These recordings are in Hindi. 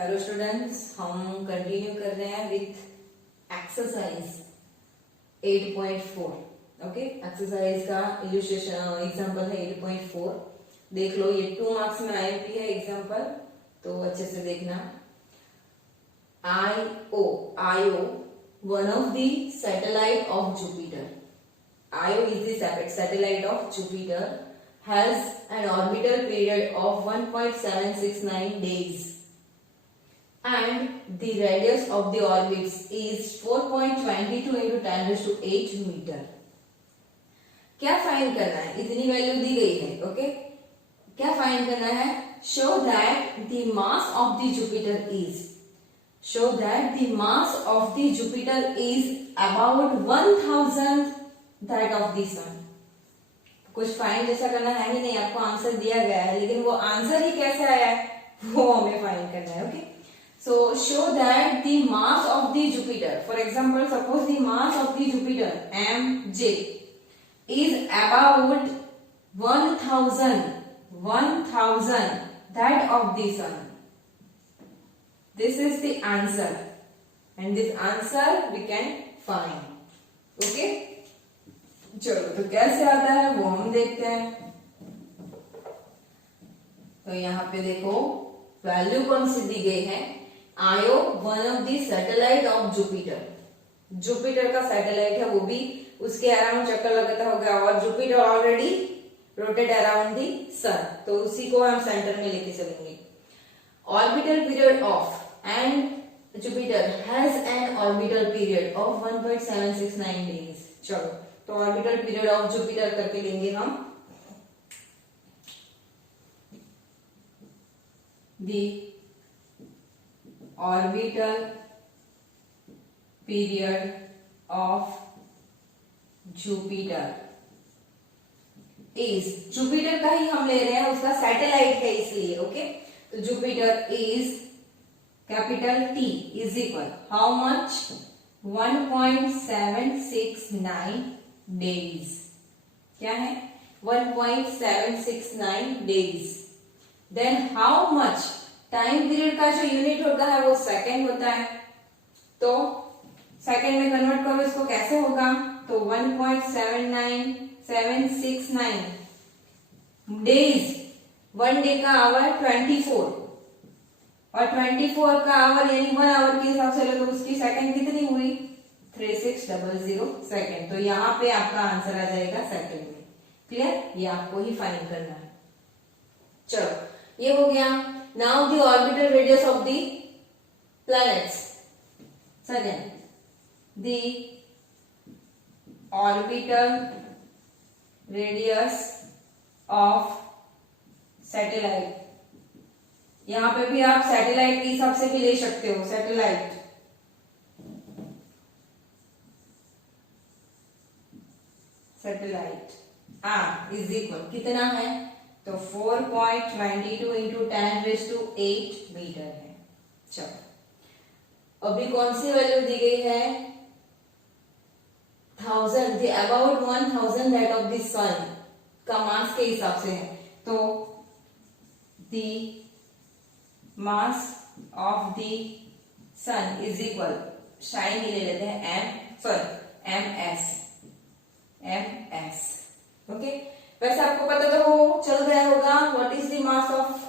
हेलो स्टूडेंट्स, हम कंटिन्यू कर रहे हैं विथ एक्सरसाइज 8.4। ओके, एक्सरसाइज का इल्यूस्ट्रेशन एग्जांपल है 8.4। देख लो, ये 2 मार्क्स में आईएमपी है एग्जांपल, तो अच्छे से देखना। Io, one of the satellite of Jupiter. Io is the satellite of Jupiter, has an orbital period of 1.769 days. And the radius of the orbits is 4.22 into 10 raised to 8 metre. क्या फाइंड करना है? इतनी वैल्यू दी गई है। ओके, क्या फाइंड करना है? Show that the mass of the Jupiter is about 1000 that of the sun. कुछ फाइंड जैसा करना है ही नहीं, आपको आंसर दिया गया है, लेकिन वो आंसर ही कैसे आया है वो हमें फाइंड करना है। Okay, so show that the mass of the Jupiter, for example, suppose the mass of the Jupiter mj is about 1000 that of the sun. This is the answer, and this answer we can find. Okay, चलो तो कैसे आता है वो हम देखते हैं। तो यहाँ पे देखो वैल्यू कौन सी दी गई है। Io one of the satellite of Jupiter. Jupiter का सैटेलाइट है, वो भी उसके अराउंड चक्कर लगाता होगा, और Jupiter already rotate around the sun, तो उसी को हम सेंटर में लेके चलेंगे। Orbital period of, and Jupiter has an orbital period of 1.769 days. चलो, तो ऑर्बिटल पीरियड ऑफ जुपिटर करके लेंगे हम। The orbital period of Jupiter is, Jupiter का ही हम ले रहे हैं, उसका सैटेलाइट है इसलिए। ओके, तो Jupiter is capital T is equal how much 1.769 days. क्या है? 1.769 days. Then how much, time period का जो यूनिट होता है वो सेकेंड होता है, तो सेकेंड में कन्वर्ट करो इसको, कैसे होगा? तो 1.769 डेज, 1 डे का आवर 24, और 24 का आवर यानी 1 आवर के हिसाब से लो तो उसकी सेकेंड कितनी हुई? 3600 सेकेंड। तो यहाँ पे आपका आंसर आ जाएगा सेकेंड में। क्लियर? ये आपको ही फाइंड करना है। चलो, ये हो गया। Now the orbital radius of the planets. Second, the orbital radius of satellite. यहां पे भी आप सैटेलाइट के हिसाब से भी ले सकते हो। सैटेलाइट इज इक्वल कितना है? तो 4.22 इंटू 10 रेज़ टू 8 मीटर है। चलो, अभी कौन सी वैल्यू दी गई है? 1000, the about 1000 that of the sun का मास के हिसाब से है, तो the mass of the sun is equal, शाइन ही ले लेते हैं, एमएस। ओके, वैसे आपको पता तो हो चल गया होगा what is the mass of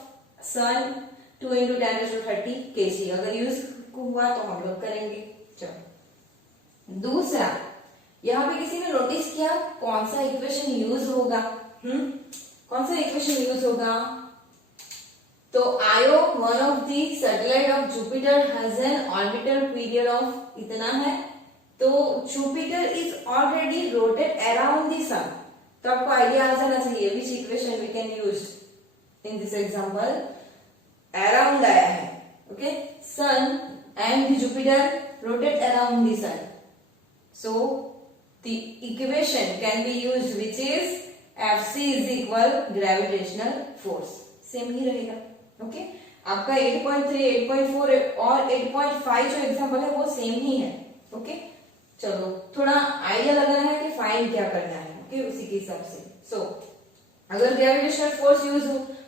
sun, 2 into 10 raise to 30 kg। अगर यूज हुआ तो हम लोग करेंगे। चलो, दूसरा, यहाँ पे किसी ने नोटिस किया कौन सा इक्वेशन यूज होगा? कौन सा इक्वेशन यूज होगा? तो Io one of the satellite of Jupiter has an orbital period of इतना है, तो Jupiter is already rotate around the sun. तो आपको आइडिया आ जाना चाहिए which equation we can use in this example. Around आया है, okay, sun and the Jupiter rotate around the sun, so the equation can be used which is Fc is equal gravitational force. Same ही रहेगा। ओके, आपका 8.3, 8.4 और 8.5 जो एग्जांपल है वो सेम ही है। ओके, चलो थोड़ा आइडिया लगाना है कि फाइंड क्या करना है। उसी के हिसाब से। सो अगर ग्रेविटेशनल फोर्स यूज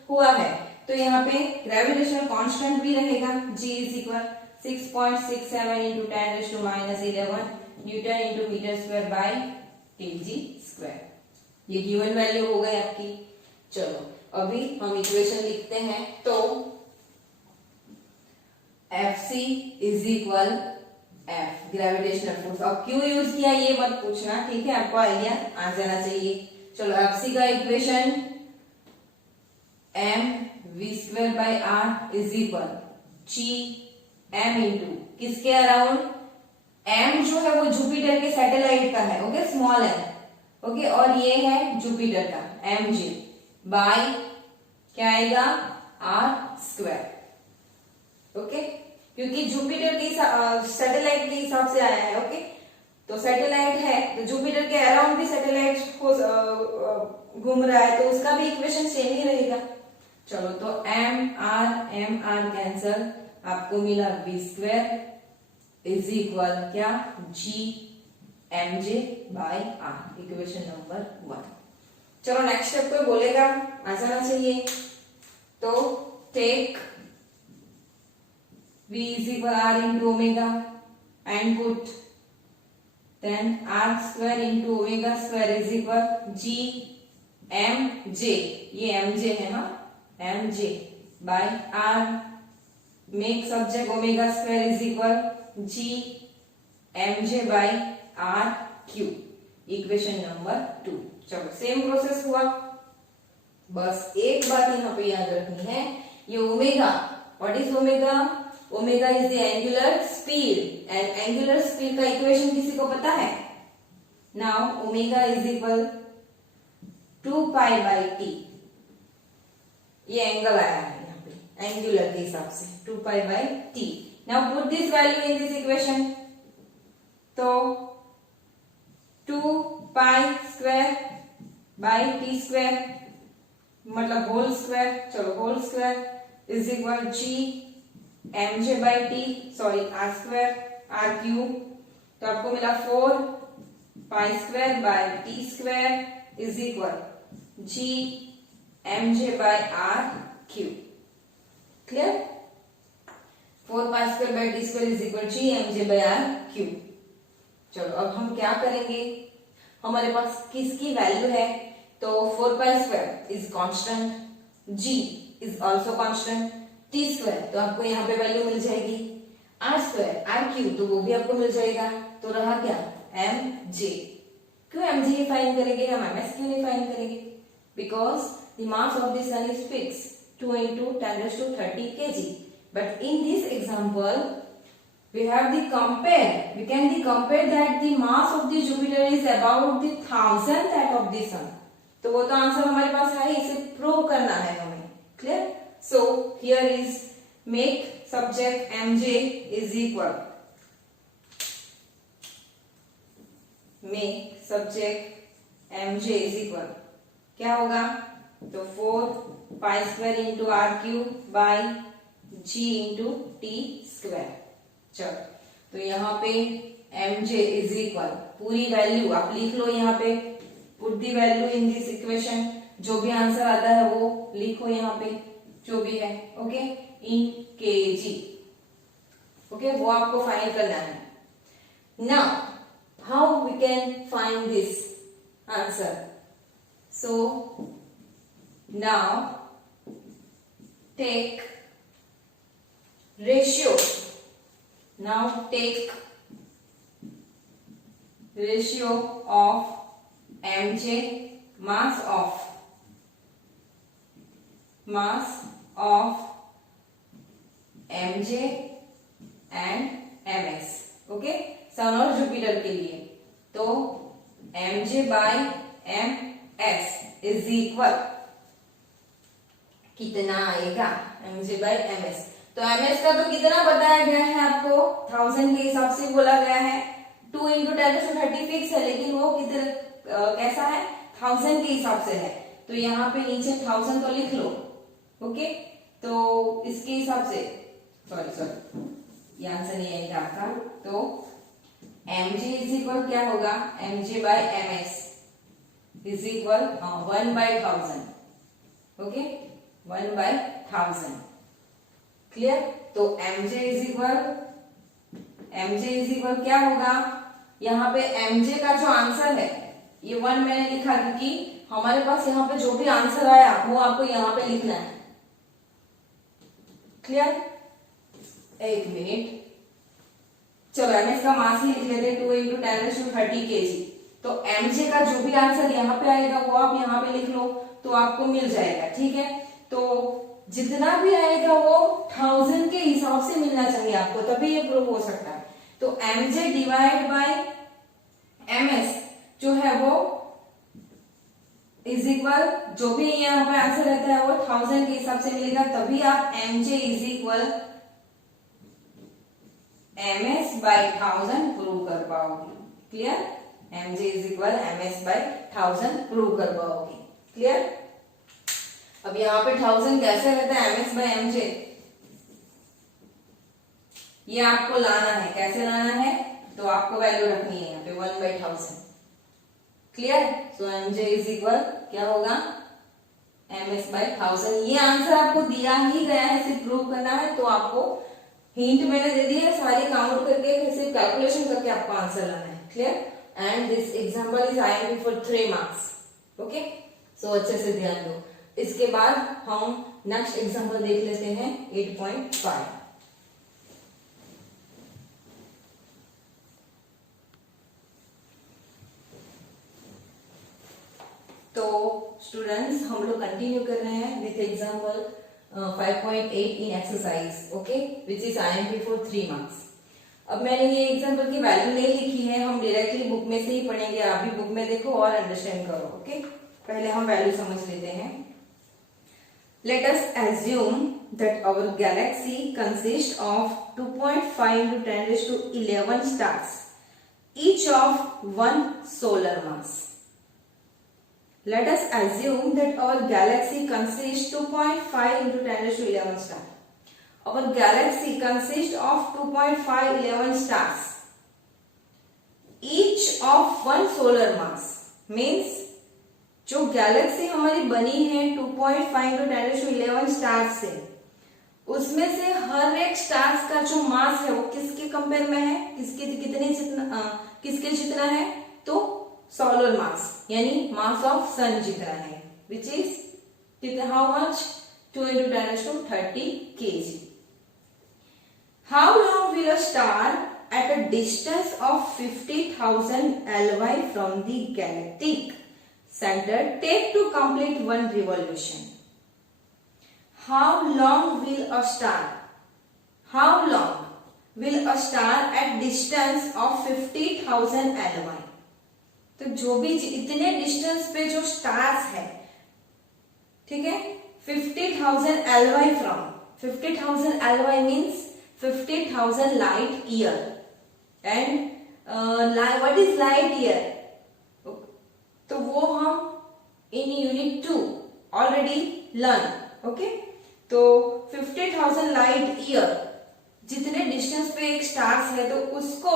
हुआ है तो यहाँ पे ग्रेविटेशनल कांस्टेंट भी रहेगा, g is equal 6.67 into 10⁻11 newton into metre square by kg square. ये गिवन वैल्यू हो गई आपकी। चलो अभी हम इक्वेशन लिखते हैं, तो Fc is equal F gravitational force. अब क्यों यूज किया ये मत पूछना, ठीक है, आपको आइडिया आ जाना चाहिए। चलो Fc का equation mv²/r is equal g m into किसके अराउंड, m जो है वो जुपिटर के सैटेलाइट का है, ओके, स्मॉल m, ओके, और ये है जुपिटर का mj बाय क्या आएगा r², ओके, क्योंकि जुपिटर के सैटेलाइट के हिसाब से आया है, ओके, तो सैटेलाइट है तो जुपिटर के अराउंड भी सैटेलाइट को घूम रहा है, तो उसका भी इक्वेशन सेम ही रहेगा। चलो तो एम आर कैंसल, आपको मिला v² इज इक्वल क्या G M J by R, equation number 1। चलो नेक्स्ट स्टेप कोई बोलेगा, आ जाना चाहिए। तो take v is equal r into omega and put then r² into omega square is equal G M J, ये एम जे है, हाँ, M J by R, make subject omega square is equal G M J by R cube, equation number 2। चलो सेम प्रोसेस हुआ, बस एक बात यहाँ पे याद रखनी है, ये omega, what is omega, omega is the angular speed, and angular speed का इक्वेशन किसी को पता है? Now omega is equal 2π/t, ये एंगल आया है यहाँ पे एंगुलर के हिसाब से 2π/t। Now put this value in this equation, तो 2π² मतलब होल स्क्वायर, चलो whole square is equal G M J by T, sorry r² r³ तो आपको मिला 4π² is equal G M J by r³। Clear? 4π² is equal G M J by r³। चलो अब हम क्या करेंगे, हमारे पास किसकी वैल्यू है, तो 4π² is constant, g is also constant, t² तो आपको यहाँ पे वैल्यू मिल जाएगी, r² r³ तो वो भी आपको मिल जाएगा, तो रहा क्या mj। क्यों mj फाइंड करेंगे, हम ms क्यों नहीं फाइंड करेंगे? Because the mass of the sun is fix 2 into 10⁻30 kg, but in this example we have the compare, we can compare that the mass of the Jupiter is about the 1000th that of the sun, तो वो तो आंसर हमारे पास है, इसे प्रूव करना है हमें। Clear? So here is make subject mj is equal, make subject mj is equal क्या होगा, तो 4π² into r³ by g into t²। चलो तो यहाँ पे mj इज इक्वल पूरी वैल्यू आप लिख लो, यहाँ पे put the value in this equation, जो भी आंसर आता है वो लिखो यहाँ पे, जो भी है, ओके, इन kg, ओके, वो आपको फाइंड करना है। Now how we can find this answer, so now take ratio, now take ratio of mj, mass of mj and ms, okay, sun और जुपिटर के लिए, तो mj by ms is equal कितना आएगा, mj बाय ms, तो ms का तो कितना बताया गया है आपको, 1000 के हिसाब से बोला गया है, 2 into 10⁻30 फिक्स है, लेकिन वो कितना कैसा है, 1000 के हिसाब से है, तो यहाँ पे नीचे 1000 तो लिख लो, ओके, तो इसके हिसाब से सॉरी ये आंसर नहीं आएगा आपका, तो mj इज इक्वल क्या होगा, mj by ms is equal 1/1000, okay, 1/1000। Clear? तो mj इज इक्वल क्या होगा, यहाँ पे mj का जो आंसर है ये 1 मैंने लिखा क्योंकि हमारे पास यहाँ पे जो भी आंसर आया वो आपको यहाँ पे लिखना है। क्लियर? एक मिनट, चलो ms का मास ही लिख लेते हैं 2 × 10⁻30 kg। तो mj का जो भी आंसर यहाँ पे आएगा वो आप यहाँ पे लिख लो तो आपको मिल जाएगा। ठीक है, तो जितना भी आएगा वो 1000 के हिसाब से मिलना चाहिए आपको, तभी ये प्रूव हो सकता है। तो mj डिवाइड बाय ms जो है वो इज इक्वल, जो भी यहाँ पे आंसर रहता है वो 1000 के हिसाब से मिलेगा, तभी आप mj is equal ms/1000 prove कर पाओगे। Clear? mj is equal ms/1000 prove कर पाओगे। क्लियर? अब यहाँ पे 1000 कैसे रहता है ms/mj, ये आपको लाना है। कैसे लाना है? तो आपको वैल्यू रखनी है यहाँ पे 1/1000। Clear? So mj is equal क्या होगा, ms/1000। ये आंसर आपको दिया ही गया है, सिर्फ प्रूव करना है। तो आपको हिंट मैंने दे दी है, सारी काउंट करके सिर्फ कैलकुलेशन करके आपको आंसर लाना है। Clear? And this example is IMP for 3 marks. Okay, so अच्छे से ध्यान दो। इसके बाद हम नेक्स्ट एग्जांपल देख लेते हैं 8.5। तो स्टूडेंट्स हम लोग कंटिन्यू कर रहे हैं with example 5.8 in exercise, okay, which is IMP for 3 marks. अब मैंने ये एग्जांपल की वैल्यू नहीं लिखी है, हम डायरेक्टली बुक में से ही पढ़ेंगे। आप भी बुक में देखो और अंडरस्टैंड करो। ओके, पहले हम वैल्यू समझ लेते हैं। Let us assume that our galaxy consist of 2.5 × 10⁻11 stars, each of 1 solar mass. Let us assume that our galaxy consists 2.5 × 10⁻11 stars. Our galaxy consists of 2.511 stars, each of 1 solar mass. Means जो गैलेक्सी हमारी बनी है 2.5 × 10⁻11 स्टार्स से, उसमें से हर एक स्टार्स का जो मास है वो किसके कंपेयर में है, किसके जितना है, तो सोलर मास यानी मास ऑफ सन जितना है, विच इज कितना, how much, 2 × 10⁻30 kg. How long will a star at a distance of 50,000 Ly from the galactic center take to complete one revolution? How long will a star at distance of 50,000 Ly? तो जो भी इतने डिस्टेंस पे जो स्टार्स है, ठीक है, 50,000 Ly from, 50,000 Ly means 50,000 light year. And what is light year? तो वो हम in unit 2 already learn. Okay, तो 50,000 light year जितने डिस्टेंस पे एक स्टार्स है, तो उसको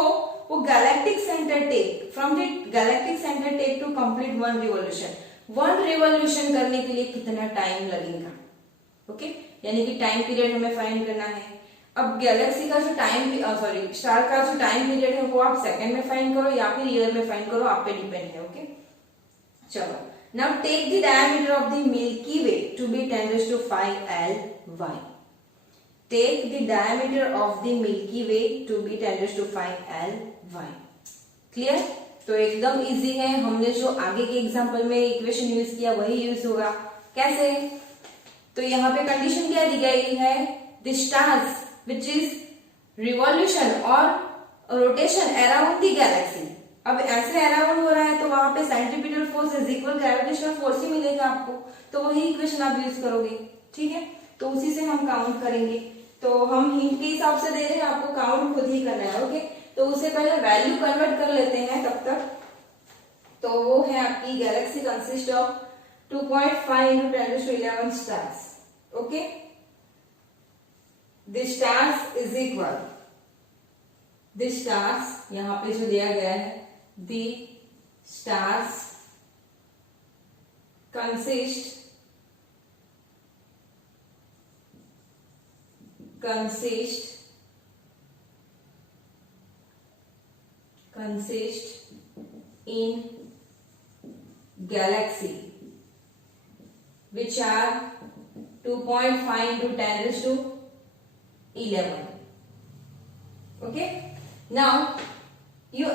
वो galactic centre take, from the galactic centre take to complete 1 revolution. 1 revolution करने के लिए कितना टाइम लगेगा? ओके, यानी कि टाइम पीरियड हमें फाइंड करना है। अब गैलेक्सी का जो स्टार का जो टाइम पीरियड है वो आप सेकंड में फाइंड करो या फिर ईयर में फाइंड करो, आप पे डिपेंड है। ओके, चलो, now take the diameter of the Milky Way to be 10⁵ Ly. Take the diameter of the Milky Way to be 10⁵ clear? तो एकदम इजी है, हमने जो आगे के एग्जांपल में इक्वेशन यूज किया वही यूज होगा। कैसे? तो यहाँ पे कंडीशन क्या दी गई है, the stars which is revolution और रोटेशन अराउंड द गैलेक्सी। अब ऐसे अराउंड हो रहा है तो वहां पे centripetal force is equal gravitational force ही मिलेगा आपको, तो वही इक्वेशन आप यूज करोगे। ठीक है, तो उसी से हम काउंट करेंगे। तो हम हिंट के हिसाब से दे रहे हैं, आपको काउंट खुद ही करना है। ओके, तो उससे पहले वैल्यू कन्वर्ट कर लेते हैं तब तक। तो वो है आपकी Galaxy consist of 2.5 × 10⁻11 stars. Okay, the stars is equal, the stars यहां पे जो दिया गया है, the stars consist consist in galaxy which are 2.5 into 10 raised to 11. Okay, now you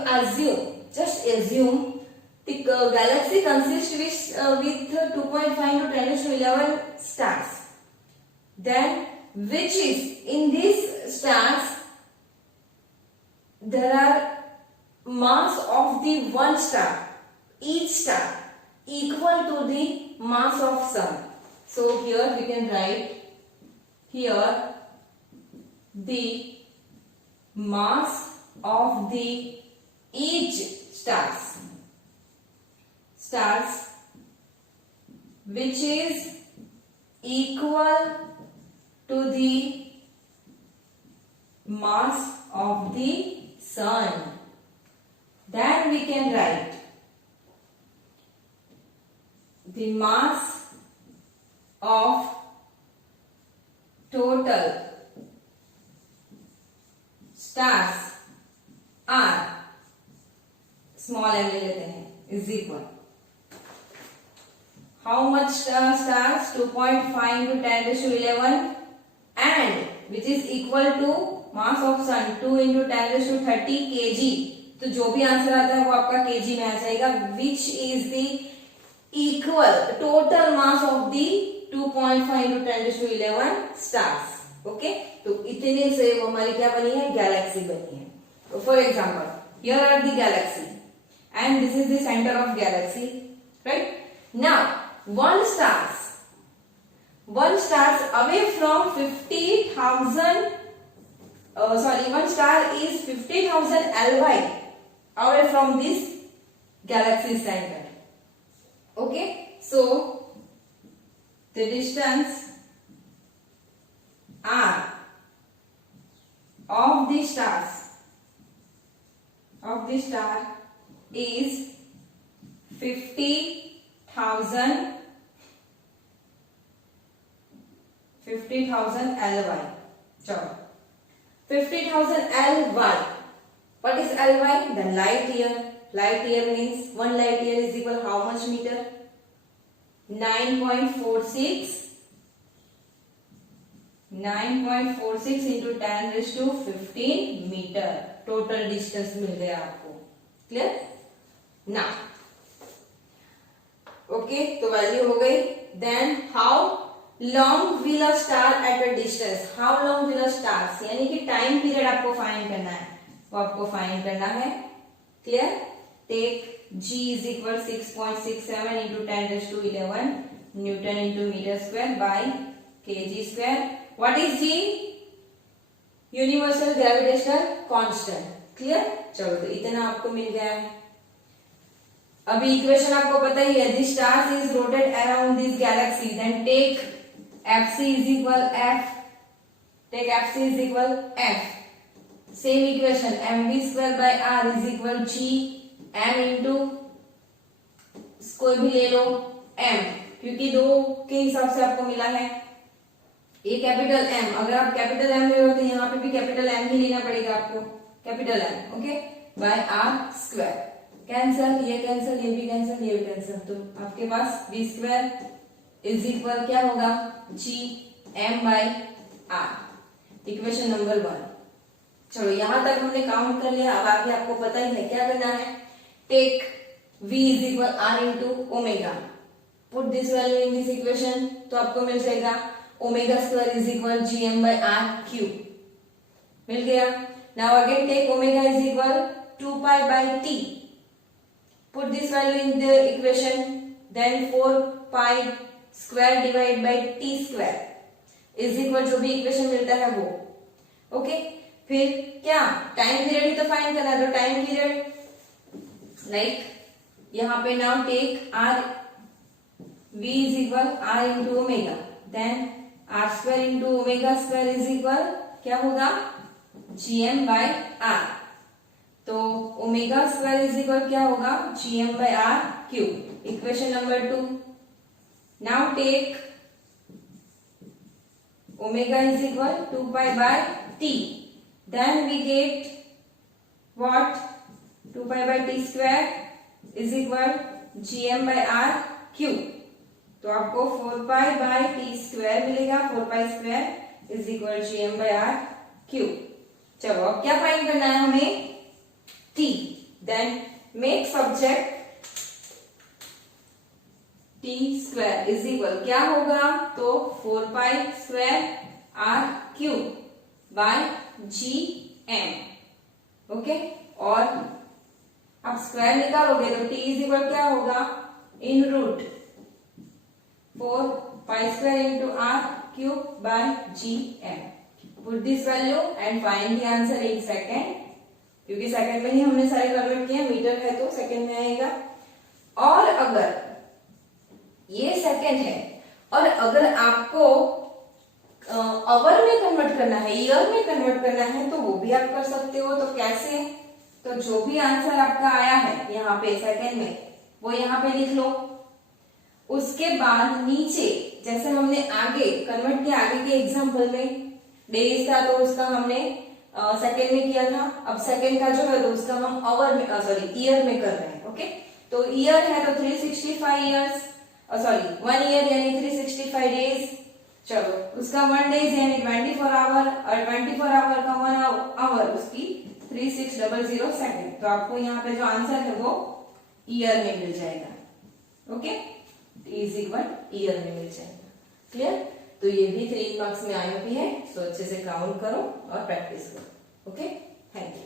just assume the galaxy consists with 2.5 into 10 raised to 11 stars. Then which is in these stars there are mass of the one star, each star equal to the mass of sun. So here we can write here the mass of the each stars which is equal to the mass of the sun. Then we can write the mass of total stars are, small m ले लेते हैं, is equal, how much stars? 2.5 into 10 raised to 11 and which is equal to mass of sun 2 into 10 raised to 30 kg. तो जो भी आंसर आता है वो आपका केजी में आ जाएगा. Which is the equal total mass of the 2.5 into 10 raised to 11 stars. Okay, तो इतने से वो हमारी क्या बनी है, गैलेक्सी बनी है. तो for example here are the galaxy and this is the centre of galaxy, right. Now one stars away from 50,000 one star is 50,000 LY away from this galaxy center. Okay, so the distance r of the star is 50,000 LY. चलो 50,000 LY. What is LY? The light year. Light year means 1 light year is equal how much meter? 9.46 into 10 raised to 15 meter. Total distance मिल गया आपको. Clear? Now, okay, तो वैल्यू हो गई. Then how long will a star at a distance? How long will a star? यानी कि टाइम पीरियड आपको फाइंड करना है, वो आपको फाइंड करना है. Clear? Take g is equal 6.67 into 10 raised to 11 Newton into meter square by kg square. What is g? Universal gravitational constant. Clear? चलो तो इतना आपको मिल गया है. अभी इक्वेशन आपको पता ही है. The stars is rotated around this galaxy. Then take FC is equal F. Take FC is equal F. Same equation mv square by r is equal g m into कोई भी ले लो m, क्योंकि दो के हिसाब से आपको मिला है. ये कैपिटल M, अगर आप कैपिटल M ले हो तो यहाँ पे भी कैपिटल M ही लेना पड़ेगा आपको. Capital M, okay, by r square. Cancel, ये कैंसल, ये भी कैंसल, ये भी कैंसल. तो आपके पास b स्क्वायर इज इक्वल क्या होगा, g m by r. Equation number 1. चलो यहां तक हमने काउंट कर लिया. अब आगे आपको पता ही है क्या करना है. Take v is equal r into omega. Put this value in this equation, तो आपको मिल जाएगा omega square is equal G M by R cube. मिल गया. Now again take omega is equal 2 pi by T. Put this value in the equation. Then 4 pi square divide by T square is equal जो भी इक्वेशन मिलता है वो. ओके, फिर क्या टाइम पीरियड ही तो फाइंड करना है. तो टाइम पीरियड लाइक यहाँ पे now take R v is equal r into omega. Then r square into omega square is equal क्या होगा, gm बाय r. तो ओमेगा स्क्वायर इज इक्वल क्या होगा, gm by r cube. Equation number 2. Now take omega is equal 2 pi by t. Then we get what? 2 pi by t square is equal gm by r cube. तो आपको 4 pi by t square मिलेगा. 4 pi square is equal gm by r cube. चलो अब क्या फाइंड करना है हमें? t. Then make subject t square is equal क्या होगा? तो 4 pi square r cube by gm. Okay, और आप स्क्वायर निकालोगे तो t इज इक्वल क्या होगा? इन root 4 pi square into r cube by gm. Put this value and find the answer in second. क्योंकि सेकंड में ही हमने सारे कन्वर्ट किए, मीटर है तो सेकंड में आएगा. और अगर ये सेकंड है और अगर आपको आवर में कन्वर्ट करना है, ईयर में कन्वर्ट करना है, तो वो भी आप कर सकते हो. तो कैसे? तो जो भी आंसर आपका आया है यहाँ पे सेकंड में, वो यहाँ पे लिख लो. उसके बाद नीचे जैसे हमने आगे कन्वर्ट किया, आगे के एग्जांपल में डेज था तो उसका हमने सेकंड में किया था. अब सेकंड का जो है तो उसका हम आवर में ईयर में कर रहे हैं. ओके, तो ईयर है तो 365 ईयर्स, सॉरी 1 ईयर यानी 365 डेज. चलो उसका 1 डेज यानी 24 आवर, और 24 आवर का 1 आवर उसकी 3600 सेकंड. तो आपको यहाँ पे जो आंसर है वो ईयर में मिल जाएगा. ओके, इज इक्वल ईयर में मिल जाएगा. क्लियर? तो ये भी 3 मार्क्स में आया भी है. सो अच्छे से काउंट करो और प्रैक्टिस करो. Okay, thank you.